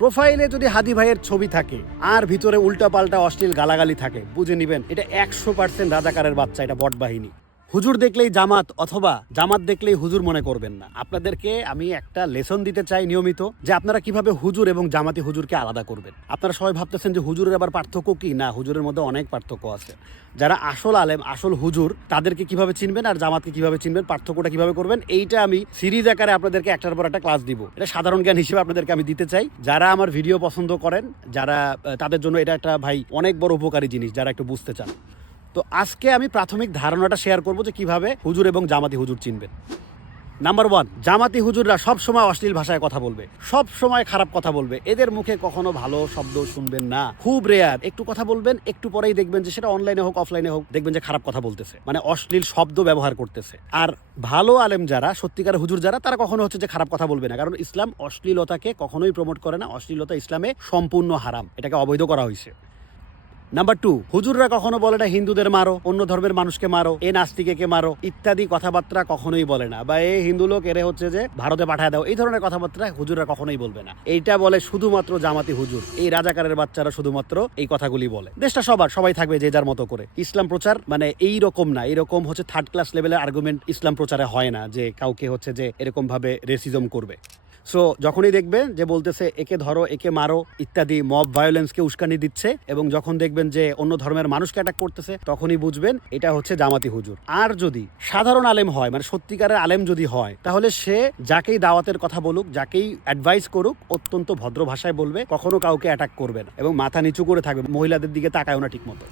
প্রোফাইলে যদি হাদি ভাইয়ের ছবি থাকে আর ভিতরে উল্টাপাল্টা অশ্লীল গালাগালি থাকে, বুঝে নিবেন এটা 100% রাজাকারের বাচ্চা, এটা বট বাহিনী। হুজুর দেখলেই জামাত অথবা জামাত দেখলেই হুজুর মনে করবেন না। আপনাদেরকে আমি একটা লেসন দিতে চাই নিয়মিত, যে আপনারা কিভাবে হুজুর এবং জামাতি হুজুরকে আলাদা করবেন। আপনারা সবাই ভাবতেছেন যে হুজুরের আবার পার্থক্য কি, না, হুজুরের মধ্যে অনেক পার্থক্য আছে। যারা আসল আলেম, আসল হুজুর, তাদেরকে কিভাবে চিনবেন আর জামাতকে কিভাবে চিনবেন, পার্থক্যটা কিভাবে করবেন, এইটা আমি সিরিজ আকারে আপনাদেরকে একটার পর একটা ক্লাস দিব। এটা সাধারণ জ্ঞান হিসেবে আপনাদেরকে আমি দিতে চাই। যারা আমার ভিডিও পছন্দ করেন, যারা তাদের জন্য এটা একটা ভাই অনেক বড় উপকারী জিনিস, যারা একটু বুঝতে চান। তো আজকে আমি প্রাথমিক ধারণাটা শেয়ার করবো যে কিভাবে হুজুর এবং জামাতি হুজুর চিনবেন। নাম্বার 1, জামাতি হুজুররা সব সময় অশ্লীল ভাষায় কথা বলবে, সব সময় খারাপ কথা বলবে। এদের মুখে কখনো ভালো শব্দ শুনবেন না, খুব রেয়ার। একটু কথা বলবেন, একটু পরেই দেখবেন যে সেটা অনলাইনে হোক অফলাইনে হোক, দেখবেন যে খারাপ কথা বলতেছে, মানে অশ্লীল শব্দ ব্যবহার করতেছে। আর ভালো আলেম যারা, সত্যিকার হুজুর যারা, তারা কখনো হচ্ছে যে খারাপ কথা বলবে না, কারণ ইসলাম অশ্লীলতাকে কখনোই প্রমোট করে না। অশ্লীলতা ইসলামে সম্পূর্ণ হারাম, এটাকে অবৈধ করা হয়েছে। নাম্বার 2, হুজুররা কখনো বলে না হিন্দুদের মারো, অন্য ধর্মের মানুষকে মারো, এ নাস্তিকে মারো ইত্যাদি কথাবার্তা কখনোই বলে না। বা এ হিন্দু লোক, এরে হচ্ছে যে ভারতে পাঠায় দাও, এই ধরনের কথাবার্তা হুজুররা কখনোই বলবে না। এইটা বলে শুধুমাত্র জামাতি হুজুর। এই রাজাকারের বাচ্চারা শুধুমাত্র এই কথাগুলি বলে। দেশটা সবাই থাকবে যে যার মতো করে। ইসলাম প্রচার মানে এই রকম না, এরকম হচ্ছে থার্ড ক্লাস লেভেলের আর্গুমেন্ট ইসলাম প্রচারে হয় না, যে কাউকে হচ্ছে যে এরকম ভাবে রেসিজম করবে। সো যখনই দেখবেন যে বলতেছে একে ধরো, একে মারো ইত্যাদি মব ভায়োলেন্সকে উস্কানি দিচ্ছে, এবং যখন দেখবেন যে অন্য ধর্মের মানুষকে অ্যাটাক করতেছে, তখনই বুঝবেন এটা হচ্ছে জামাতি হুজুর। আর যদি সাধারণ আলেম হয়, মানে সত্যিকারের আলেম যদি হয়, তাহলে সে যাকেই দাওয়াতের কথা বলুক, যাকেই অ্যাডভাইস করুক, অত্যন্ত ভদ্র ভাষায় বলবে, কখনো কাউকে অ্যাটাক করবে না, এবং মাথা নিচু করে থাকবে, মহিলাদের দিকে তাকায়ও না ঠিক মতো।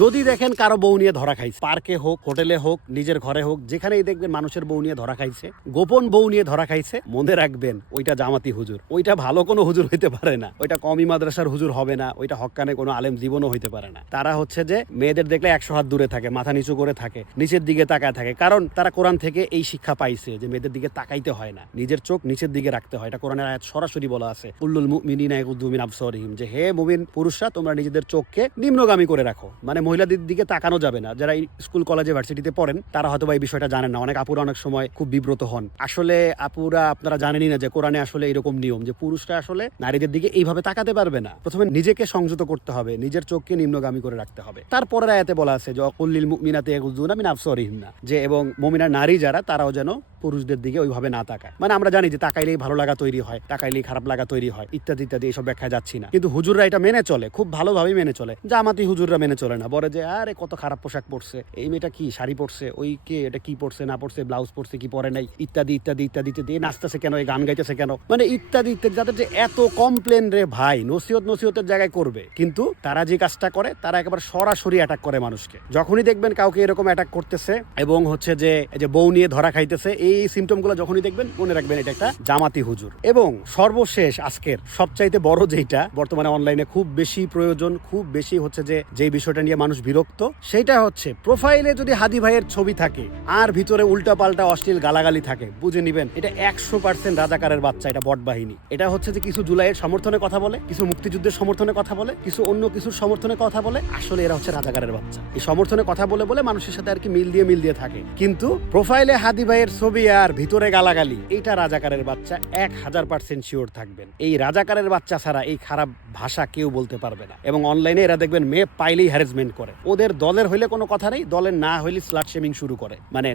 যদি দেখেন কারো বউ নিয়ে ধরা খাইছে, পার্কে হোক, হোটেলে হোক, নিজের ঘরে হোক, যেখানেই দেখবেন মানুষের বউ নিয়ে ধরা খাইছে, গোপন বউ নিয়ে ধরা খাইছে, মনে রাখবেন ওইটা জামাতি হুজুর। ওইটা ভালো কোনো হুজুর হইতে পারে না, ওইটা কমি মাদ্রাসার হুজুর হবে না, ওইটা হক্কানে কোনো আলেম জীবনও হইতে পারে না। তারা হচ্ছে যে মেয়েদের দেখলে 100 হাত দূরে থাকে, মাথা নিচু করে থাকে, নিচের দিকে তাকায় থাকে, কারণ তারা কোরআন থেকে এই শিক্ষা পাইছে যে মেয়েদের দিকে তাকাইতে হয় না, নিজের চোখ নিচের দিকে রাখতে হয়। এটা কোরআনের আয়াত সরাসরি বলা আছে, কুল্লুল মুমিনিনা ইয়াগুদ্দু মিন আবসারিহিম, যে হে মুমিন পুরুষরা, তোমরা নিজেদের চোখকে নিম্নগামী করে রাখো, মানে মহিলাদের দিকে তাকানো যাবে না। যারা স্কুল কলেজে ভার্সিটিতে পড়েন তারা হয়তো এই বিষয়টা জানেন না। অনেক আপুরা অনেক সময় খুব বিব্রত হন। আসলে আপুরা আপনারা জানেনই না যে কোরআনে আসলে এরকম নিয়ম, যে পুরুষরা আসলে নারীদের দিকে এইভাবে তাকাতে পারবে না। প্রথমে নিজেকে সংযত করতে হবে, নিজের চোখকে নিম্নগামী করে রাখতে হবে। তারপরের আয়াতে বলা আছে যে কুল্লিল মুমিনাতি ইয়াগুযুনা মিন আবসারিহিন্না, যে এবং মুমিনা নারী যারা, তারাও যেন পুরুষদের দিকে ওইভাবে না তাকায়। মানে আমরা জানি যে তাকাইলেই ভালো লাগা তৈরি হয়, তাকাইলেই খারাপ লাগা তৈরি হয়, ইত্যাদি ইত্যাদি, এইসব ব্যাখ্যায় যাচ্ছি না। কিন্তু হুজুররা এটা মেনে চলে, খুব ভালোভাবেই মেনে চলে। জামাতি হুজুররা মেনে চলে না, বলে যে আরে কত খারাপ পোশাক পরছে, এই মেয়েটা কি শাড়ি পরছে, ওই কে এটা কি পরছে না পরছে, ব্লাউজ পরছে কি পরে নাই, ইত্যাদি ইত্যাদি ইত্যাদি ইত্যাদি, নাচতেছে কেন, এই গান গাইতেছে কেন, মানে ইত্যাদি ইত্যাদি। যাদের যে এত কমপ্লেন রে ভাই, নসিহতের জায়গায় করবে, কিন্তু তারা যে কাজটা করে, তারা একেবারে সরাসরি অ্যাটাক করে মানুষকে। যখনই দেখবেন কাউকে এরকম অ্যাটাক করতেছে এবং হচ্ছে যে বউ নিয়ে ধরা খাইতেছে, এই সিমটম গুলো যখনই দেখবেন, মনে রাখবেন এটা একটা জামাতি হুজুর। এবং সর্বশেষ আজকের সবচাইতে বড় যেটা বর্তমানে অনলাইনে খুব বেশি প্রয়োজন, খুব বেশি হচ্ছে যে বিষয়টা নিয়ে মানুষ বিরক্ত, সেইটা হচ্ছে প্রোফাইলে যদি হাদি ভাইয়ের ছবি থাকে আর ভিতরে উল্টাপাল্টা অশ্লীল গালাগালি থাকে, বুঝে নিবেন এটা 100% রাজাকারের বাচ্চা, এটা বট বাহিনী। এটা হচ্ছে যে কিছু জুলাইয়ের সমর্থনে কথা বলে, কিছু মুক্তিযুদ্ধের সমর্থনে কথা বলে, কিছু অন্য কিছুর সমর্থনে কথা বলে, আসলে এরা হচ্ছে রাজাকারের বাচ্চা। এই সমর্থনে কথা বলে বলে মানুষের সাথে আর কি মিল দিয়ে থাকে, কিন্তু প্রোফাইলে হাদি ভাইয়ের ছবি আর ভিতরে গালাগালি, এটা রাজাকারের বাচ্চা। 1000% শিওর থাকবেন, এই রাজাকারের বাচ্চা ছাড়া এই খারাপ ভাষা কেউ বলতে পারবে না। এবং অনলাইনে এরা দেখবেন মেয়ে পাইলেই হ্যারাসমেন্ট করে, ওদের দলের হইলে কোনো কথা নেই, দলের না হইলে স্লাট শেমিং শুরু করে, মানে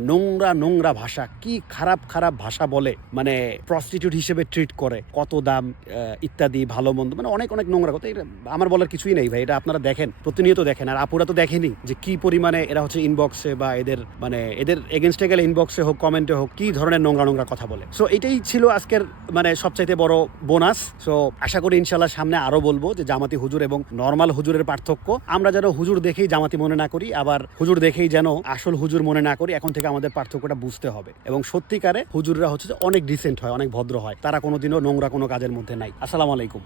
নোংরা ভাষা, কি খারাপ ভাষা বলে, মানে প্রস্টিটিউট হিসেবে ট্রিট করে, কত দাম ইত্যাদি, ভালো মন্দ, মানে অনেক নোংরা কথা। এটা আমার বলার কিছুই নেই ভাই, এটা আপনারা দেখেন, প্রতিনিয়ত দেখেন। আর আপুরা তো দেখেনি যে কি পরিমাণে এরা হচ্ছে ইনবক্সে বা এদের এগেনস্টে গেলে ইনবক্সে হোক, কমেন্টে হোক, কি ধরনের নোংরা কথা বলে। সো এটাই ছিল আজকের মানে সবচাইতে বড় বোনাস। সো আশা করি ইনশাল্লাহ সামনে আরো বলবো যে জামাতি হুজুর এবং নর্মাল হুজুরের পার্থক্য। আমরা যেন হুজুর দেখেই জামাতি মনে না করি, আবার হুজুর দেখেই যেন আসল হুজুর মনে না করি। এখন থেকে আমাদের পার্থক্যটা বুঝতে হবে, এবং সত্যিকারে হুজুররা হচ্ছে যে অনেক ডিসেন্ট হয়, অনেক ভদ্র হয়, তারা কোনোদিনও নোংরা কোনো কাজের মধ্যে নাই। আসসালামু আলাইকুম।